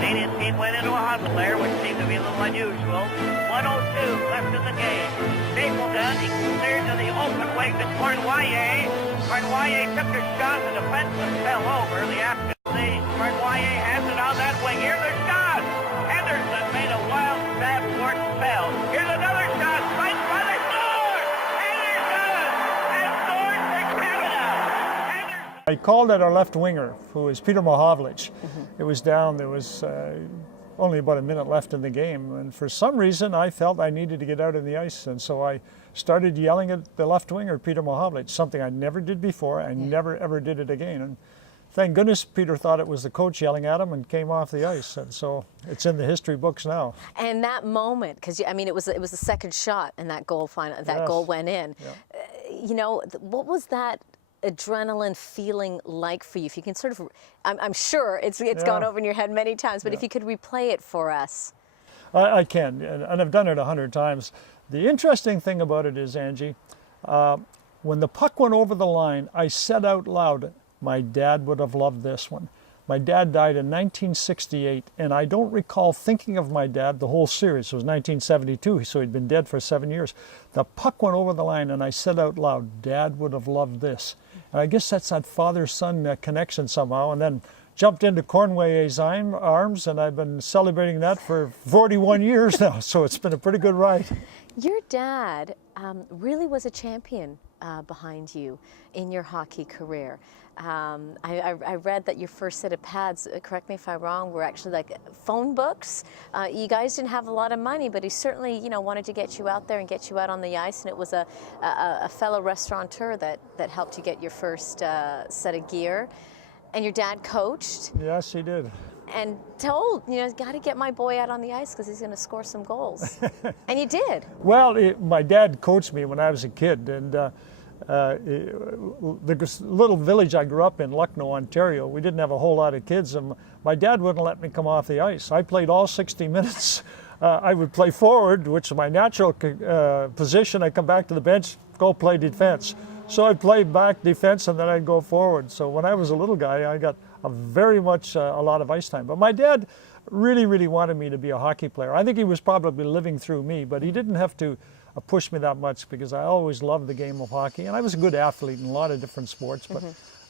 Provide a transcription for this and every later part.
Canadian team went into a huddle there, which seemed to be a little unusual. 1:02 left in the game. Stapleton, he cleared to the open wing to Cornwallier. Cornwallier took a shot, the defenseman fell over. The afternoon, Cornwallier has it on that wing. Here's a shot! Henderson made a wild stab towards the bell. Here's another shot, right by the score! Henderson has scored for Canada! Henderson. I called at our left winger, who is Peter Mohavlich. It was down, there was only about a minute left in the game, and for some reason I felt I needed to get out on the ice, and so I started yelling at the left winger, Peter Mohavlich, something I never did before. I never ever did it again. And thank goodness Peter thought it was the coach yelling at him and came off the ice, and so it's in the history books now. And that moment, because I mean, it was the second shot, and that goal goal went in. Yeah. You know, what was that adrenaline feeling like for you? If you can sort of, I'm sure it's gone over in your head many times, but if you could replay it for us. I can, and I've done it 100 times. The interesting thing about it is, Angie, when the puck went over the line, I said out loud, my dad would have loved this one. My dad died in 1968, and I don't recall thinking of my dad the whole series. It was 1972, so he'd been dead for 7 years. The puck went over the line, and I said out loud, Dad would have loved this. And I guess that's that father-son connection somehow, and then jumped into Cornwaller's arms, and I've been celebrating that for 41 years now, so it's been a pretty good ride. Your dad really was a champion behind you in your hockey career. I read that your first set of pads, correct me if I'm wrong, were actually like phone books. You guys didn't have a lot of money, but he certainly, you know, wanted to get you out there and get you out on the ice, and it was a fellow restaurateur that helped you get your first set of gear. And your dad coached. Yes, he did. And told, you know, got to get my boy out on the ice because he's going to score some goals. And you did. Well, my dad coached me when I was a kid, and the little village I grew up in, Lucknow, Ontario, we didn't have a whole lot of kids, and my dad wouldn't let me come off the ice. I played all 60 minutes. I would play forward, which is my natural position. I'd come back to the bench, go play defense. So I'd play back defense, and then I'd go forward. So when I was a little guy, I got very much a lot of ice time. But my dad really, really wanted me to be a hockey player. I think he was probably living through me, but he didn't have to push me that much because I always loved the game of hockey. And I was a good athlete in a lot of different sports, but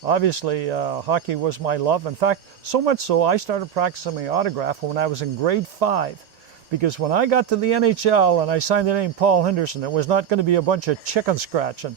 obviously hockey was my love. In fact, so much so I started practicing my autograph when I was in grade 5. Because when I got to the NHL and I signed the name Paul Henderson, it was not going to be a bunch of chicken scratching.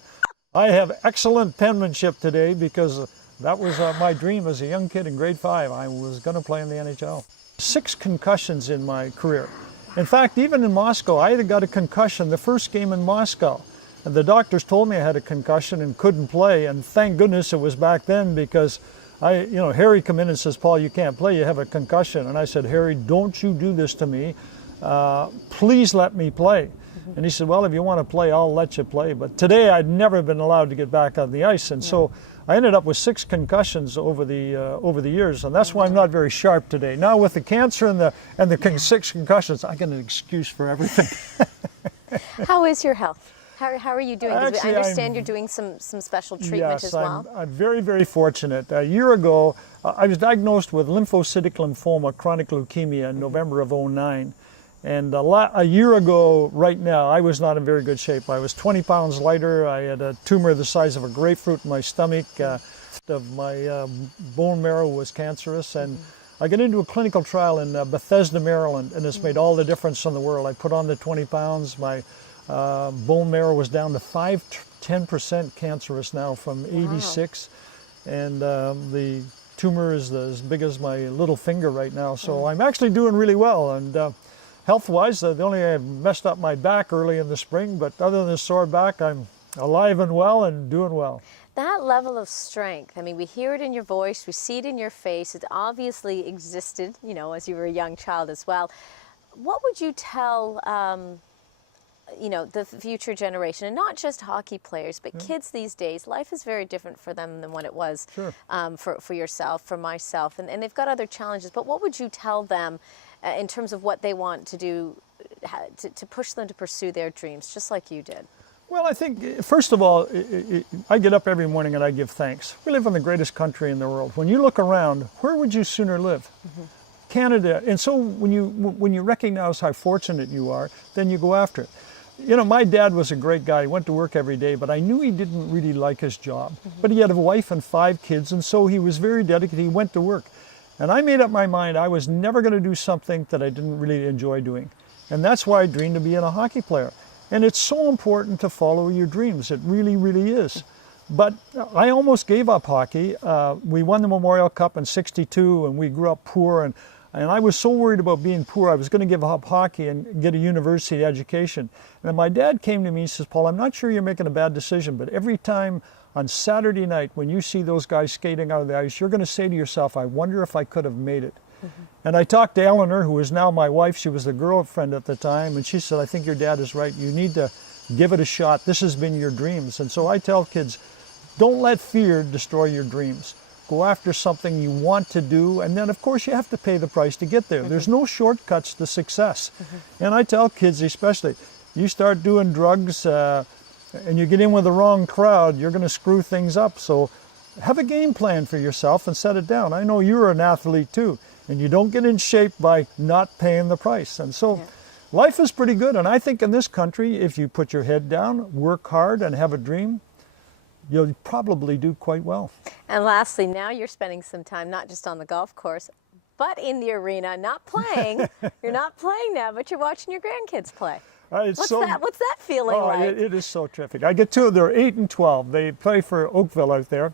I have excellent penmanship today because that was my dream as a young kid in grade 5. I was going to play in the NHL. 6 concussions in my career. In fact, even in Moscow, I had got a concussion the first game in Moscow. And the doctors told me I had a concussion and couldn't play. And thank goodness it was back then because Harry come in and says, Paul, you can't play, you have a concussion. And I said, Harry, don't you do this to me. Please let me play. And he said, well, if you want to play, I'll let you play. But today I'd never been allowed to get back on the ice. And so I ended up with 6 concussions over the years. And that's why I'm not very sharp today. Now with the cancer and the 6 concussions, I get an excuse for everything. How is your health? How are you doing? Actually, I understand you're doing some special treatment as well. Yes, I'm very, very fortunate. A year ago, I was diagnosed with lymphocytic lymphoma, chronic leukemia in November of '09. And a year ago, right now, I was not in very good shape. I was 20 pounds lighter. I had a tumor the size of a grapefruit in my stomach. My bone marrow was cancerous. And I got into a clinical trial in Bethesda, Maryland, and it's made all the difference in the world. I put on the 20 pounds. My bone marrow was down to 10% cancerous now from 86. And the tumor is as big as my little finger right now. So I'm actually doing really well. And health-wise, the only I messed up my back early in the spring, but other than the sore back, I'm alive and well and doing well. That level of strength, I mean, we hear it in your voice, we see it in your face. It obviously existed, you know, as you were a young child as well. What would you tell, the future generation, and not just hockey players, but kids these days? Life is very different for them than what it was for yourself, for myself, and they've got other challenges. But what would you tell them in terms of what they want to do to push them to pursue their dreams, just like you did? Well, I think, first of all, I get up every morning and I give thanks. We live in the greatest country in the world. When you look around, where would you sooner live? Canada, and so when you recognize how fortunate you are, then you go after it. You know, my dad was a great guy. He went to work every day, but I knew he didn't really like his job. But he had a wife and 5 kids, and so he was very dedicated. He went to work. And I made up my mind I was never going to do something that I didn't really enjoy doing. And that's why I dreamed of being a hockey player. And it's so important to follow your dreams. It really, really is. But I almost gave up hockey. We won the Memorial Cup in '62, and we grew up poor. And I was so worried about being poor, I was going to give up hockey and get a university education. And my dad came to me and says, Paul, I'm not sure you're making a bad decision, but every time on Saturday night when you see those guys skating out of the ice, you're going to say to yourself, I wonder if I could have made it. And I talked to Eleanor, who is now my wife. She was the girlfriend at the time, and she said, I think your dad is right. You need to give it a shot. This has been your dreams. And so I tell kids, don't let fear destroy your dreams. Go after something you want to do, and then of course you have to pay the price to get there. There's no shortcuts to success. And I tell kids especially, you start doing drugs and you get in with the wrong crowd, you're going to screw things up. So have a game plan for yourself and set it down. I know you're an athlete too, and you don't get in shape by not paying the price. And so life is pretty good, and I think in this country, if you put your head down, work hard, and have a dream, you'll probably do quite well. And lastly, now you're spending some time not just on the golf course, but in the arena, not playing. You're not playing now, but you're watching your grandkids play. What's that feeling like? It is so terrific. I get 2, they're 8 and 12. They play for Oakville out there.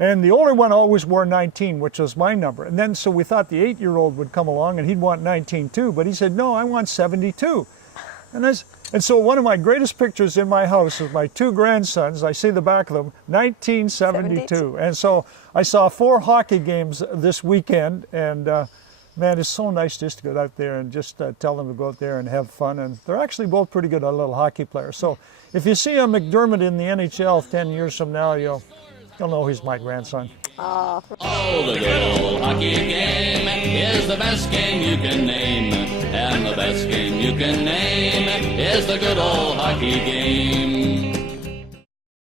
And the older one always wore 19, which was my number. And then so we thought the 8-year-old would come along and he'd want 19 too, but he said, no, I want 72. And so one of my greatest pictures in my house is my 2 grandsons. I see the back of them, 1972. And so I saw 4 hockey games this weekend, and man, it's so nice just to go out there and just tell them to go out there and have fun. And they're actually both pretty good little hockey players. So if you see a McDermott in the NHL 10 years from now, you'll know he's my grandson. Oh, the good old hockey game is the best game you can name. And the best game you can name is the good old hockey game.